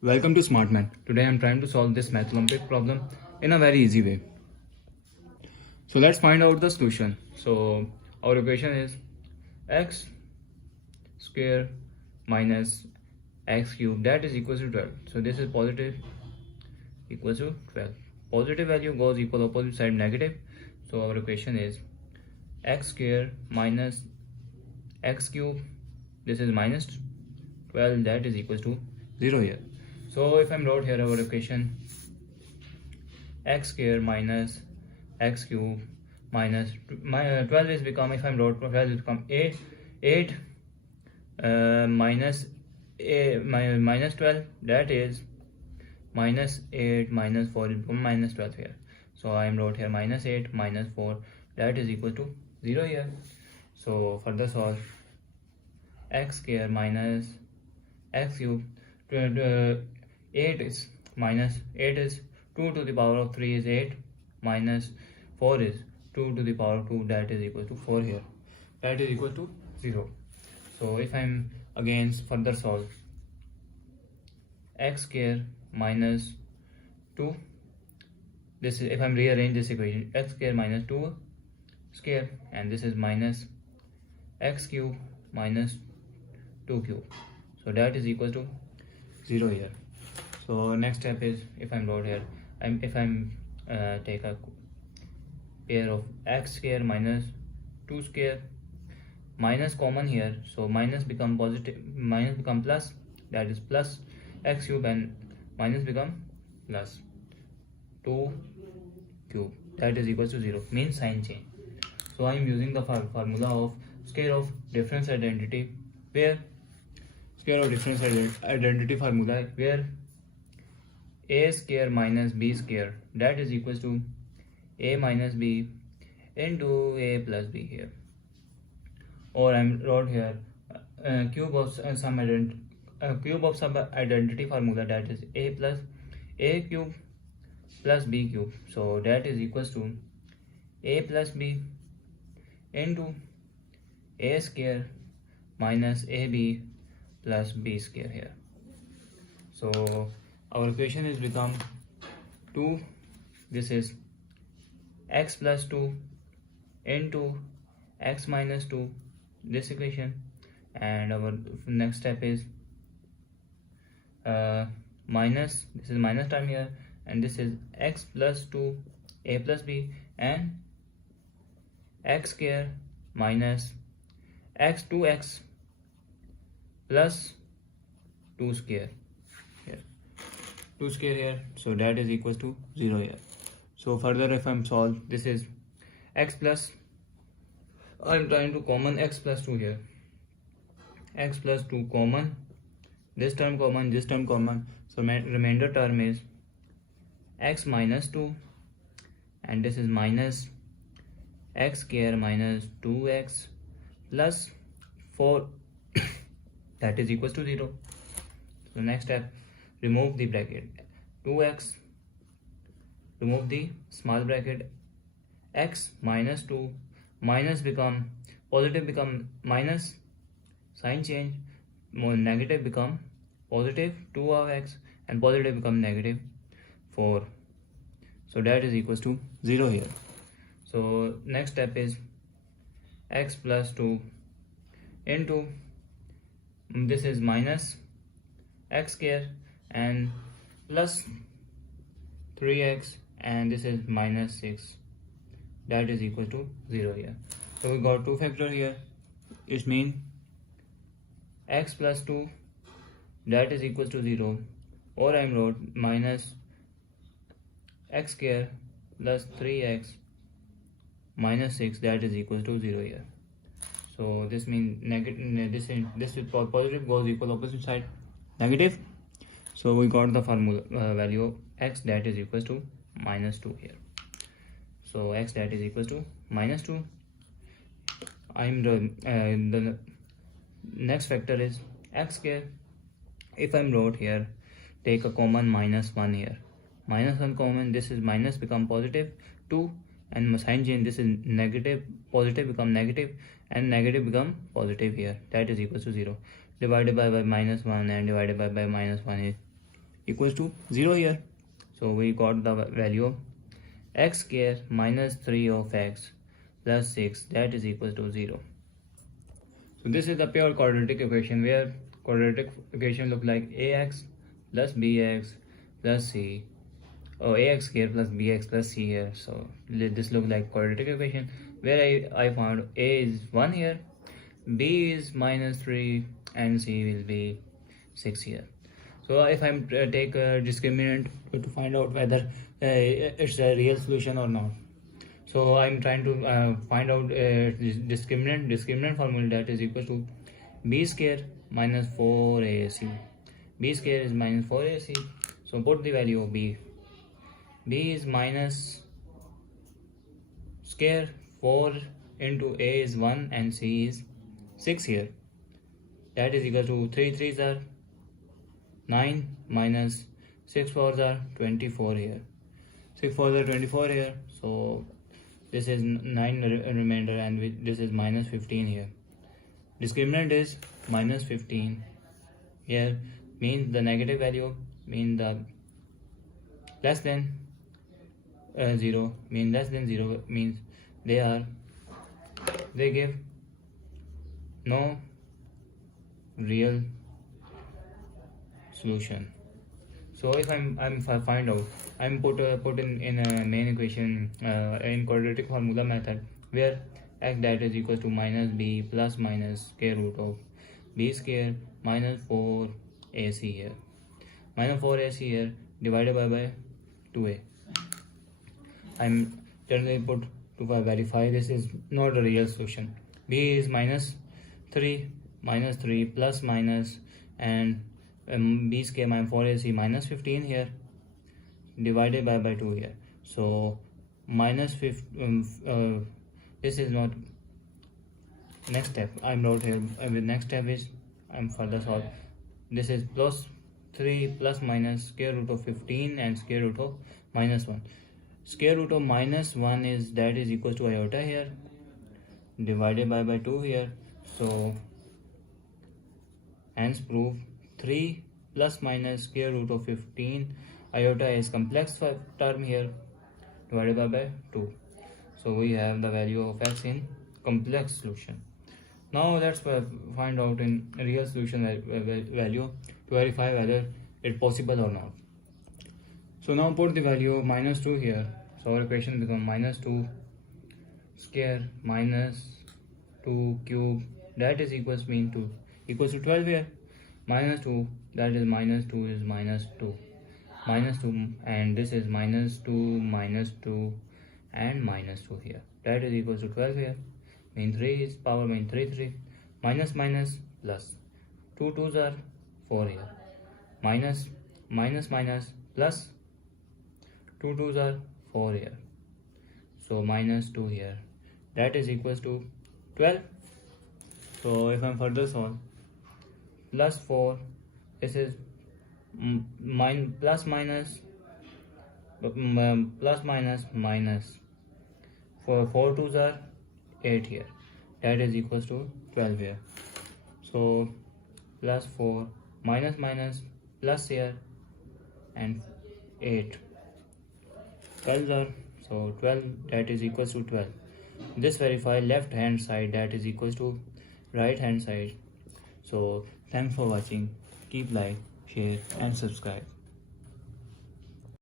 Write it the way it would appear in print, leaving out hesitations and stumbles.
Welcome to Smart Math. Today I am trying to solve this math Olympiad problem in a very easy way. So let's find out the solution. So our equation is x square minus x cube, that is equal to 12. So this is positive equals to 12. Positive value goes equal opposite side negative. So our equation is x square minus x cube, this is minus 12, that is equals to 0 here. So if I'm wrote here our equation x square minus x cube minus 12 is become, if I'm wrote 12 is become 8 minus 12, that is minus 8 minus 4 is become minus 12 here. So I am wrote here minus 8 minus 4, that is equal to 0 here. So further solve x square minus x cube, 8 is minus 8 is 2 to the power of 3 is 8 minus 4 is 2 to the power of 2, that is equal to 4 here, that is equal to 0. So if I'm again further solve x square minus 2, this is if I'm rearrange this equation, x square minus 2 square, and this is minus x cube minus 2 cube, so that is equal to 0 here. So next step is, if I'm wrote here, if I'm take a pair of x square minus 2 square, minus common here, so minus become positive, minus become plus, that is plus x cube, and minus become plus 2 cube, that is equal to 0, means sign change. So I am using the formula of square of difference identity, where square of difference identity formula, where a square minus b square, that is equals to a minus b into a plus b here, or I'm wrote here cube of some identity formula, that is a plus a cube plus b cube, so that is equals to a plus b into a square minus ab plus b square here. So our equation is become 2, this is x plus 2 into x minus 2, this equation, and our next step is minus, this is minus term here, and this is x plus 2 a plus b, and x square minus x 2x plus 2 square here, 2 square here, so that is equals to 0 here. So further if I'm solve, this is x plus, I'm trying to common x plus 2 here, x plus 2 common, this term common, this term common, so remainder term is x minus 2, and this is minus x square minus 2x plus 4, that is equals to 0. So next step, remove the bracket 2x, remove the small bracket, x minus 2, minus become positive become minus, sign change, more negative become positive 2 of x, and positive become negative 4, so that is equals to 0 here. So next step is x plus 2 into, this is minus x square and plus 3x, and this is minus 6, that is equal to 0 here. So we got 2 factor here, it means x plus 2, that is equal to 0, or I wrote minus x square plus 3x minus 6, that is equal to 0 here. So this means negative, this is positive goes equal opposite side negative. So we got the formula value of x, that is equals to minus 2 here. So x, that is equals to minus 2. I'm the next factor is x square. If I'm wrote here, take a common minus 1 here, minus 1 common, this is minus become positive 2, and sign change, this is negative, positive become negative, and negative become positive here, that is equals to 0, divided by minus 1, and divided by minus 1 is equals to 0 here. So we got the value of x square minus 3 of x plus 6, that is equal to 0. So this is the pure quadratic equation, where quadratic equation look like ax plus bx plus c, or ax square plus bx plus c here. So this look like quadratic equation, where I found a is 1 here, b is minus 3, and c will be 6 here. So if I take a discriminant to find out whether it's a real solution or not. So I'm trying to find out discriminant formula, that is equal to b square minus 4ac. B square is minus 4ac. So put the value of b. B is minus square 4 into a is 1 and c is 6 here. That is equal to 3 3s are 9 minus 6 4s are 24 here. 6 4s are 24 here. So this is 9 remainder, and this is minus 15 here. Discriminant is minus 15 here, means the negative value, mean the less than 0, mean less than 0, means they give no real solution. So if I'm find out, I'm put in a main equation in quadratic formula method, where x that is equal to minus b plus minus square root of b square minus 4ac here, minus 4ac here, divided by 2a. I'm generally put to verify this is not a real solution. B is minus 3 plus minus, and b square minus 4ac minus 15 here, divided by 2 here. So minus 15, this is not next step. I'm wrote here with next step is I'm further solve. This is plus 3 plus minus square root of 15 and square root of minus 1. Square root of minus 1 is that is equal to iota here, divided by 2 here. So hence proof 3 plus minus square root of 15 iota is complex term here, divided by 2. So we have the value of x in complex solution. Now let's find out in real solution value to verify whether it's possible or not. So now put the value of minus 2 here. So our equation becomes minus 2 square minus 2 cube, that is equals mean 2 equals to 12 here. Minus 2, that is minus 2 is minus 2, and this is minus 2 and minus 2 here, that is equals to 12 here. Mean 3 is power, mean 3 minus plus 2 2s are 4 here, minus plus 2 2s are 4 here, so minus 2 here, that is equals to 12. So if I'm further solve, plus 4, this is plus minus for 4 2s are 8 here, that is equals to 12 here. So plus 4 minus plus here, and 8 12s are, so 12, that is equals to 12. This verify left hand side that is equals to right hand side. So thanks for watching. Keep like, share and subscribe.